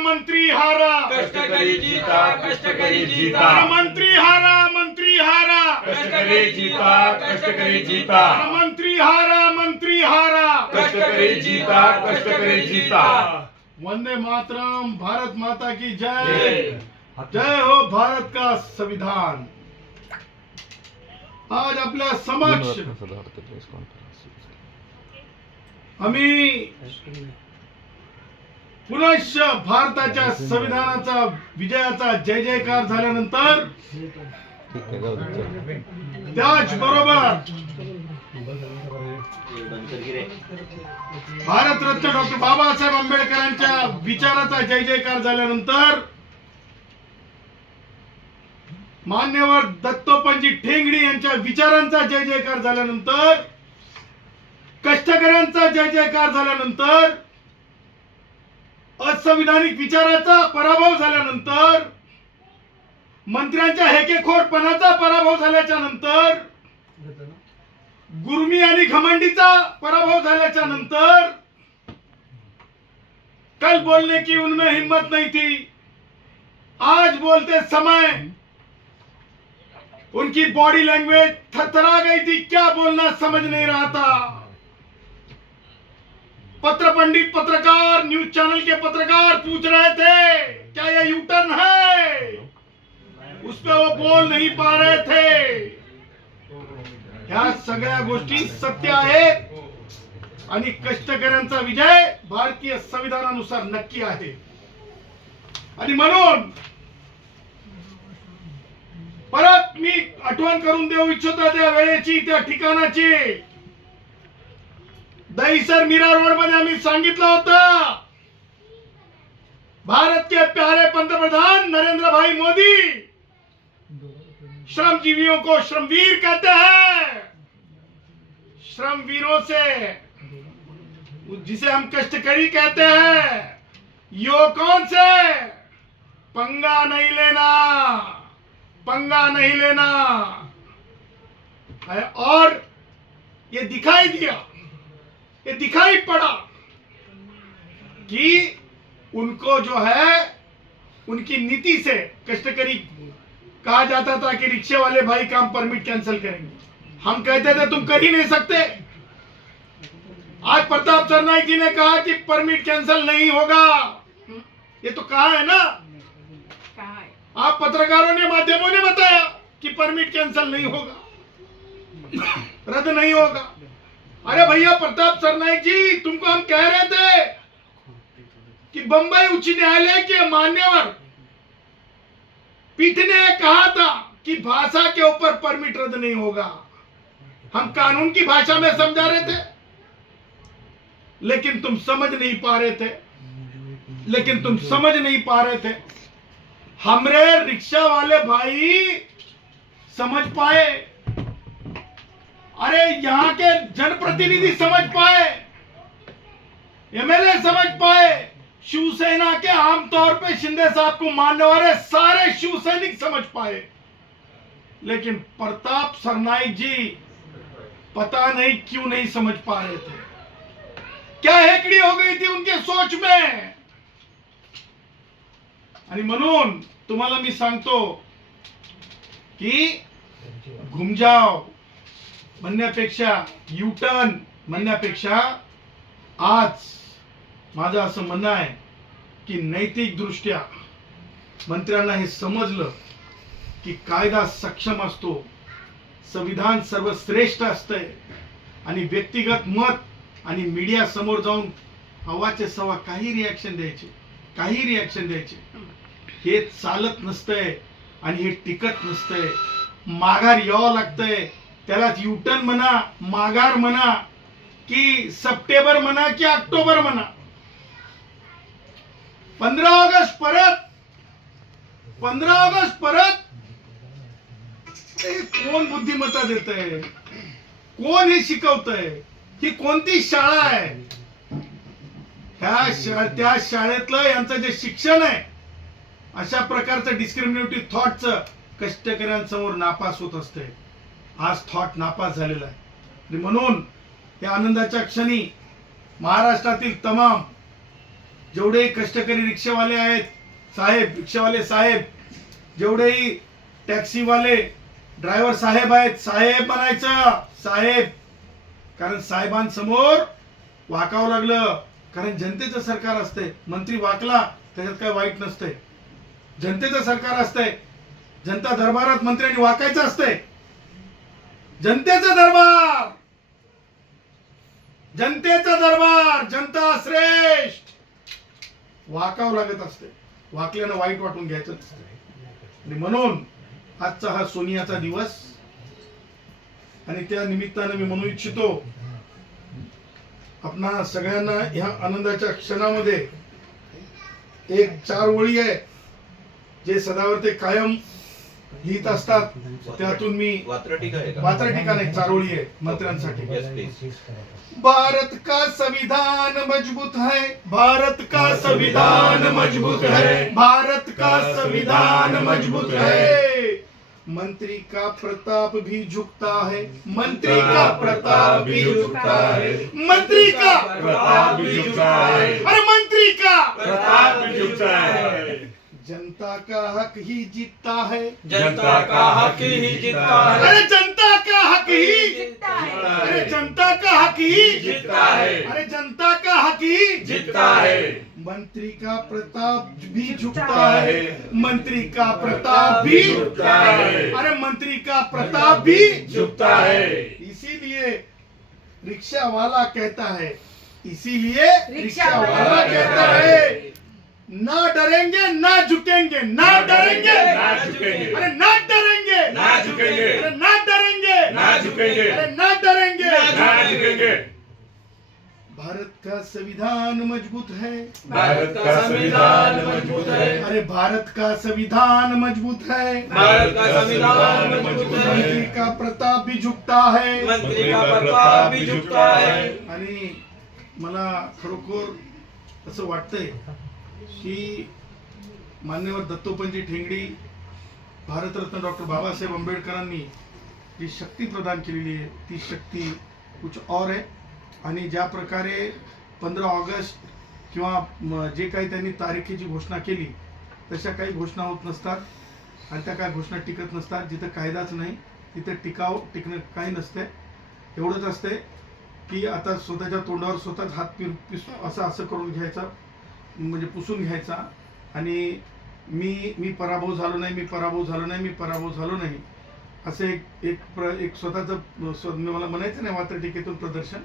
मंत्री हारा, कष्टकरी जीता, कष्टकरी जीता, मंत्री हारा, मंत्री हारा, कष्टकरी जीता, कष्टकरी जीता, मंत्री हारा, मंत्री हारा, कष्टकरी जीता, कष्टकरी जीता। वंदे मातरम। भारत माता की जय। जय हो भारत का संविधान। आज आपल्या समक्ष आम्ही पुनश्च भारताच्या संविधानाचा विजयाचा जय जयकार झाल्यानंतर त्याचबरोबर भारतरत्न डॉक्टर बाबासाहेब आंबेडकरांच्या विचाराचा जय जयकार झाल्यानंतर मान्यवर दत्तोपंत ठेंगडी यांच्या विचारांचा जय जयकार झाल्यानंतर, कष्टकऱ्यांचा जय जयकार झाल्यानंतर, असंविधानिक विचाराचा पराभव झाल्यानंतर, मंत्र्यांच्या हेकेखोरपणाचा पराभव झाल्याच्या नंतर, गुर्मी आणि घमंडीचा पराभव झाल्याच्या नंतर, कल बोलने की उनमें हिम्मत नहीं थी, आज बोलते समय उनकी बॉडी लैंग्वेज थरथरा गई थी, क्या बोलना समझ नहीं रहा था। पत्र पंडित पत्रकार, न्यूज चैनल के पत्रकार पूछ रहे थे क्या यह यू टर्न है, उस पर वो बोल नहीं पा रहे थे। ह्या सगळ्या गोष्टी सत्य आहेत आणि कष्टकऱ्यांचा विजय भारतीय संविधानानुसार नक्की आहे। आणि म्हणून परत मी आठवण करून देऊ इच्छितो त्या वेळेची, त्या ठिकाणाची। दहीसर मीरा रोड मध्ये आम्ही सांगितलं होतं, भारत के प्यारे पंतप्रधान नरेंद्र भाई मोदी श्रमजीवियों को श्रमवीर कहते हैं। श्रमवीरों से, जिसे हम कष्टकरी कहते हैं, यो कौन से पंगा नहीं लेना, पंगा नहीं लेना है। और ये दिखाई दिया, ये दिखाई पड़ा कि उनको जो है उनकी नीति से कष्टकरी कहा जाता था कि रिक्शे वाले भाई काम परमिट कैंसिल करेंगे। हम कहते थे तुम कर ही नहीं सकते। आज प्रताप सरनाईक जी ने कहा कि परमिट कैंसिल नहीं होगा। ये तो कहा है ना, आप पत्रकारों ने, माध्यमों ने बताया कि परमिट कैंसिल नहीं होगा, रद्द नहीं होगा। अरे भैया प्रताप सरनाईक जी, तुमको हम कह रहे थे कि बंबई उच्च न्यायालय के मान्यवर पीठ ने कहा था कि भाषा के ऊपर परमिट रद्द नहीं होगा। हम कानून की भाषा में समझा रहे थे, लेकिन तुम समझ नहीं पा रहे थे, लेकिन तुम समझ नहीं पा रहे थे। हमरे रिक्शा वाले भाई समझ पाए, अरे यहाँ के जनप्रतिनिधि समझ पाए, एमएलए समझ पाए, शिवसेना के आमतौर पे शिंदे साहब को मानने वाले सारे शिवसैनिक समझ पाए, लेकिन प्रताप सरनाईक जी पता नहीं क्यों नहीं समझ पा रहे थे। क्या हेकड़ी हो गई थी उनके सोच में। आणि म्हणून तुम्हाला मी सांगतो की घुमजाव म्हणण्यापेक्षा, यू टर्न म्हणण्यापेक्षा, आज माझं असं म्हणणं आहे की नैतिक दृष्ट्या मंत्र्यांना हे समजलं की कायदा सक्षम असतो, संविधान सर्वश्रेष्ठ असतंय आणि व्यक्तिगत मत आणि मीडिया समोर जाऊन हवाचे सवा काही रिॲक्शन द्यायचे, हे चालत नसतंय आणि हे टिकत नसतंय। माघार यावं लागतंय, त्याला युटर्न म्हणा, माघार म्हणा, की सप्टेंबर म्हणा की ऑक्टोबर म्हणा। 15 ऑगस्ट परत कोण बुद्धिमत्ता देतंय, कोण हे शिकवतंय, ही कोणती शाळा आहे। त्या शाळेतलं यांचं जे शिक्षण आहे, अशा प्रकारचं डिस्क्रिमिनेटिव्ह थॉटचं कष्टकऱ्यांसमोर नापास होत असते। आज थॉट नापास झालेला आहे आणि म्हणून या आनंदाच्या क्षणी महाराष्ट्रातील तमाम जेवढेही कष्टकरी रिक्षावाले आहेत साहेब, रिक्षावाले साहेब, जेवढेही टॅक्सीवाले ड्रायव्हर साहेब आहेत, साहेब म्हणायचं, साहेब. कारण साहेबांसमोर वाकावं लागलं. कारण जनतेचं सरकार असतंय. मंत्री वाकला त्याच्यात काय वाईट नसतंय. जनतेचं सरकार असतंय. जनता दरबारात मंत्र्यांनी वाकायचं असतंय. जनतेचा दरबार, जनतेचा दरबार, जनता श्रेष्ठ. वाकावं लागत असते. वाकल्यानं वाईट वाटून घ्यायचं नसतं. आणि म्हणून आजचा हा सोनियाचा दिवस, आणि त्या निमित्तानं मी म्हणू इच्छितो आपणा सगळ्यांना ह्या आनंदाच्या क्षणामध्ये एक 4 ओळी आहे जे सदावर ते कायम लिहित असतात. त्यातून मी वात्रटिका नाही, 4 ओळी आहे मंत्र्यांसाठी. भारत का संविधान मजबूत है, भारत का संविधान मजबूत है, भारत का संविधान मजबूत है. मंत्री का प्रताप भी झुकता है, मंत्री का प्रताप भी झुकता है, मंत्री का प्रताप भी झुकता है, अरे मंत्री का प्रताप भी झुकता है. जनता का हक ही जीतता है, जनता का हक ही जीतता है, अरे जनता का हक ही जीतता है, अरे जनता का हक ही जीतता है, अरे जनता का हक ही जीतता है. मंत्री का प्रताप भी झुकता है, मंत्री का प्रताप भी झुकता है, अरे मंत्री का प्रताप भी झुकता है. इसीलिए रिक्शा वाला कहता है, इसीलिए रिक्शा वाला कहता है, ना डरेंगे ना झुकेंगे, ना डरेंगे ना झुकेंगे, अरे ना डरेंगे ना झुकेंगे, अरे ना डरेंगे ना झुकेंगे, अरे ना डरेंगे ना झुकेंगे. भारत का संविधान मजबूत है, भारत का संविधान मजबूत है, अरे भारत का संविधान मजबूत है, भारत का संविधान मजबूत है, मंत्री का प्रताप भी झुकता है. मंत्री का प्रताप भी झुकता है. आणि मला खरोखर असं वाटतंय की मान्यवर दत्तोपंत ठेंगडी, भारतरत्न डॉक्टर बाबासाहेब आंबेडकरांनी जी शक्ती प्रदान केलेली आहे ती शक्ती कुछ और है. आणि ज्या प्रकारे 15 ऑगस्ट किंवा जे काही त्यांनी तारखेची घोषणा केली तशा काही घोषणा होत नसतात आणि त्या काही घोषणा टिकत नसतात. जिथं कायदाच नाही तिथं टिकणं काही नसते. एवढंच असते की आता स्वतःच्या तोंडावर स्वतःच हात असं करून घ्यायचा, म्हणजे पुसून घ्यायचा आणि मी पराभव झालो नाही, मी पराभव झालो नाही, मी पराभव झालो नाही असं एक स्वतःचं मला म्हणायचं नाही वात्रटिकेतून प्रदर्शन.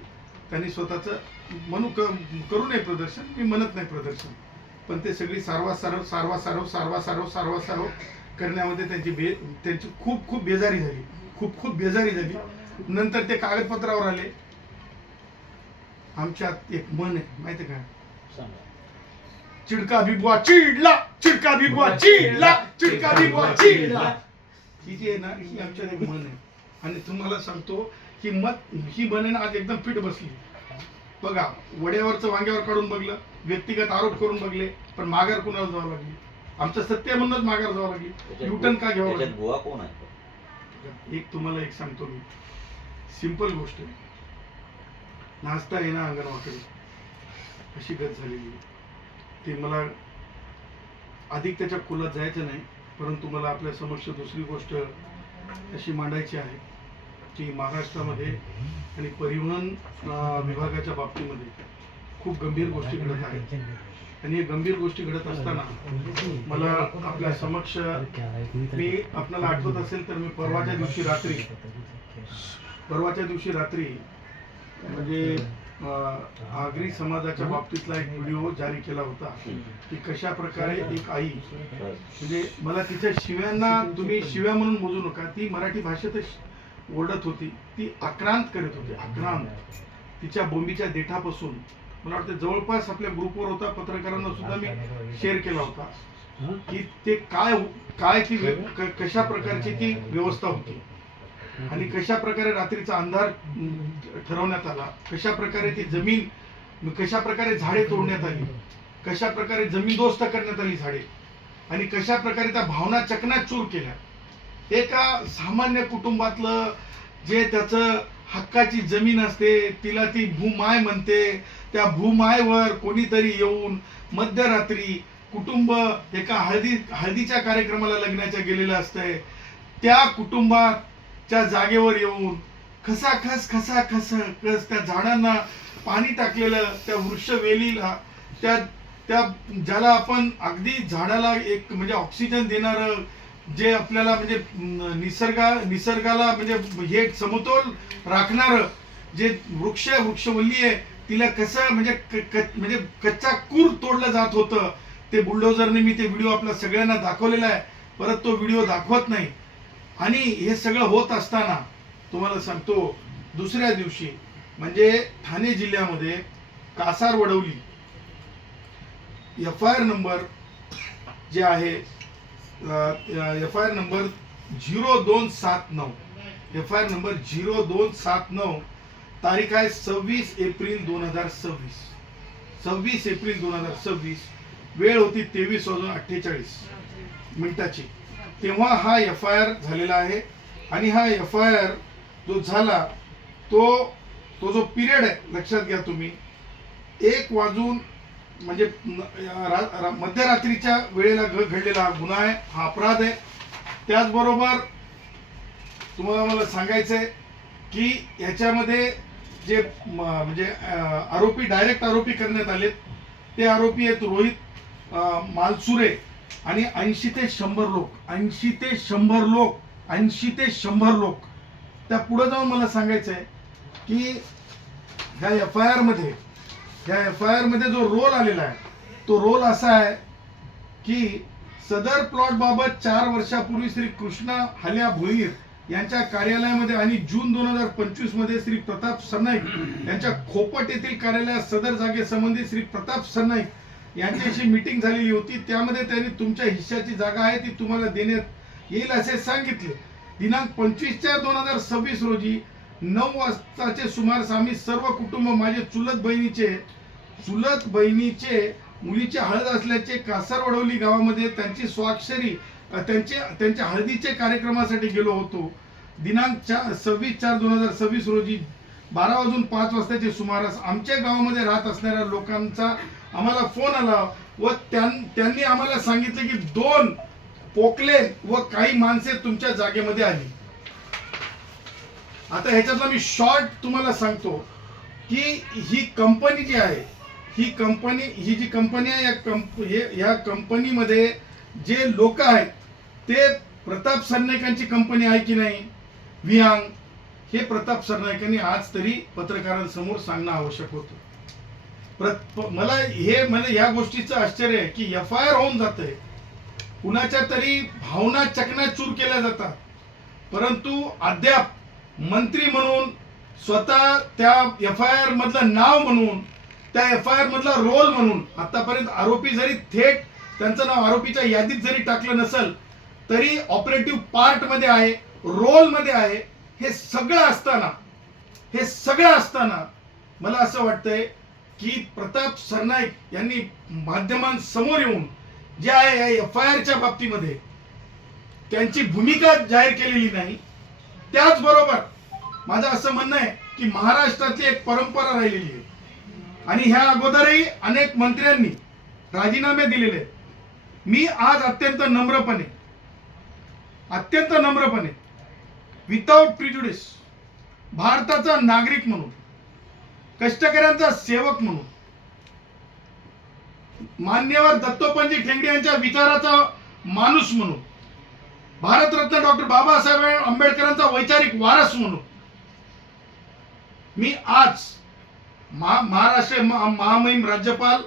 त्यांनी स्वतःचं करू नये प्रदर्शन, मी म्हणत नाही प्रदर्शन, पण ते सगळी सारवासारव करण्यामध्ये त्यांची खूप बेजारी झाली, खूप बेजारी झाली. नंतर ते कागदपत्रावर आले. आमच्यात एक मन आहे माहिती का, चिडका भिबवा चिडला, चिडका भिबवा चिडला, चिडका भिबवा चिडला. ही जी आहे ना, ही आमच्यात एक मन आहे. आणि तुम्हाला सांगतो की ही मन आहे ना आज एकदम फिट बसली. बघा, वड्यावरचं वांग्यावर काढून बघलं, व्यक्तिगत आरोप करून बघले, पण माघार कुणाला जावं लागली? आमचं सत्य म्हणूनच माघार जावं लागली. युटर्न का घ्यावं लागलं? गोवा कोण आहे? तुम्हाला एक सांगतो मी, सिंपल गोष्ट आहे. नाचता येणं अंगणवाडी अशी गत झालेली आहे. ते मला अधिक त्याच्या खोलात जायचं नाही, परंतु मला आपल्या समक्ष दुसरी गोष्ट अशी मांडायची आहे की महाराष्ट्रामध्ये आणि परिवहन विभागाच्या बाबतीमध्ये खूप गंभीर गोष्टी घडत आहेत. आणि हे गंभीर गोष्टी घडत असताना मला आपल्या समक्ष, मी आपल्याला आठवत असेल तर मी परवाच्या दिवशी रात्री म्हणजे आगरी समाजाच्या बाबतीतला एक व्हिडिओ जारी केला होता की कशा प्रकारे एक आई, म्हणजे मला तिच्या शिव्यांना तुम्ही शिव्या म्हणून मोजू नका, ती मराठी भाषेतच ओरडत होती, ती आक्रांत करत होती, आक्रांत. तिच्या बोंबीच्या देठापासून मला वाटतं जवळपास आपल्या ग्रुपवर होता, पत्रकारांना सुद्धा मी शेअर केला होता की ते काय ती कशा प्रकारची ती व्यवस्था होती आणि कशा प्रकारे रात्रीचा अंधार ठरवण्यात आला, कशा प्रकारे ती जमीन, कशा प्रकारे झाडे तोडण्यात आली, कशा प्रकारे जमीनदोस्त करण्यात आली झाडे, आणि कशा प्रकारे त्या भावना चकनाचूर केल्या. एका सामान्य कुटुंबातलं जे त्याचं हक्काची जमीन असते, तिला ती भूमाय म्हणते. त्या भूमायवर कोणीतरी येऊन मध्यरात्री कुटुंब एका हळदीच्या कार्यक्रमाला लग्नाच्या गेलेलं असतंय. त्या कुटुंबाच्या जागेवर येऊन खसाखस त्या झाडांना पाणी टाकलेलं, त्या वृक्षवेलीला, त्या त्या ज्याला आपण अगदी झाडाला एक म्हणजे ऑक्सिजन देणारं, जे आपल्याला म्हणजे निसर्गाला म्हणजे हे समतोल राखणारं जे वृक्षवल्ली आहे, तिला कसं म्हणजे कच्चा कूर तोडलं जात होतं. ते बुलडोझरने मी ते व्हिडिओ आपल्या सगळ्यांना दाखवलेला आहे, परत तो व्हिडिओ दाखवत नाही. आणि हे सगळं होत असताना तुम्हाला सांगतो, दुसऱ्या दिवशी म्हणजे ठाणे जिल्ह्यामध्ये कासार वडवली FIR नंबर जे आहे FIR नंबर 0279, FIR नंबर 0279, तारीख आहे 26 एप्रिल 2026, 26 एप्रिल 2026, वेळ होती 23:48 तेव्हा हा FIR झालेला आहे. आणि हा FIR जो झाला तो जो पिरियड आहे, लक्षात घ्या तुम्ही, 1 वाजून म्हणजे मध्यरात्रीच्या वेळेला घडलेला हा गुन्हा आहे, हा अपराध आहे. त्याचबरोबर तुम्हाला मला सांगायचंय की याच्यामध्ये जे म्हणजे डायरेक्ट आरोपी करण्यात आलेत ते आरोपी आहेत रोहित मालसुरे आणि 80 ते 100 लोक. त्या पुढे जाऊन मला सांगायचंय की ह्या FIR मध्ये जो रोल आलेला आहे, तो रोल असा आहे की सदर प्लॉट बाबत 4 वर्षापूर्वी श्री कृष्णा हल्या भोईर यांच्या कार्यालयामध्ये आणि जून 2025 मध्ये श्री प्रताप सरनाईक यांच्या खोपट येथील कार्यालयात सदर जागेसंबंधी श्री प्रताप सरनाईक यांच्याशी मीटिंग झालेली होती. त्यामध्ये त्यांनी तुमच्या हिश्श्याची जागा आहे ती तुम्हाला देण्यात येईल असे सांगितले. दिनांक 25/4/2026 रोजी 9 वाजताचे सुमारास आम्ही सर्व कुटुंब माझे चुलत बहिणीचे मुलीची हळद असल्याचे कासारवडवली गावामध्ये त्यांची स्वाक्षरी त्यांच्या हळदीचे कार्यक्रमासाठी गेलो होतो. दिनांक 26/4/2026 रोजी 12:05 वाजताचे सुमारास आमच्या गावामध्ये राहत असणाऱ्या लोकांचा आम्हाला फोन आला व त्यांनी आम्हाला सांगितले की 2 पोकलेन व काही माणसे तुमच्या जागेमध्ये आली. आता ह्याच्यातला मी शॉर्ट तुम्हाला सांगतो की ही कंपनी जी आहे, ही जी कंपनी आहे, या कंपनीमध्ये जे लोक आहेत ते प्रताप सरनाईकांची कंपनी आहे की नाही, विहांग, हे प्रताप सरनाईकांनी आज तरी पत्रकारांसमोर सांगणं आवश्यक होतं. मला या गोष्टीचं आश्चर्य आहे की FIR होऊन जाते, कुणाच्या तरी भावना चकनाचूर केल्या जातात, परंतु अद्याप मंत्री म्हणून स्वतः त्या FIR मधलं नाव म्हणून, त्या FIR मधला रोल म्हणून, आतापर्यंत आरोपी जरी थेट त्यांचं नाव आरोपीच्या यादीत जरी टाकलं नसल तरी ऑपरेटिव्ह पार्ट मध्ये आहे, रोल मध्ये आहे. हे सगळं असताना मला असं वाटतंय की प्रताप सरनाईक यांनी माध्यमांसमोर येऊन जे आहे या FIRच्या बाबतीमध्ये त्यांची भूमिका जाहीर केलेली नाही. त्याचबरोबर माझं असं म्हणणं आहे की महाराष्ट्रातली एक परंपरा राहिलेली आहे आणि ह्या अगोदरही अनेक मंत्र्यांनी राजीनामे दिलेले आहेत. मी आज अत्यंत नम्रपणे विदाउट प्रिजुडिस भारताचा नागरिक म्हणून, कष्टकऱ्यांचा सेवक म्हणून, मान्यवर दत्तोपंत ठेंगडी यांच्या विचाराचा माणूस म्हणून, भारतरत्न डॉक्टर बाबासाहेब आंबेडकरांचा वैचारिक वारस म्हणून मी आज महाराष्ट्र महामहिम राज्यपाल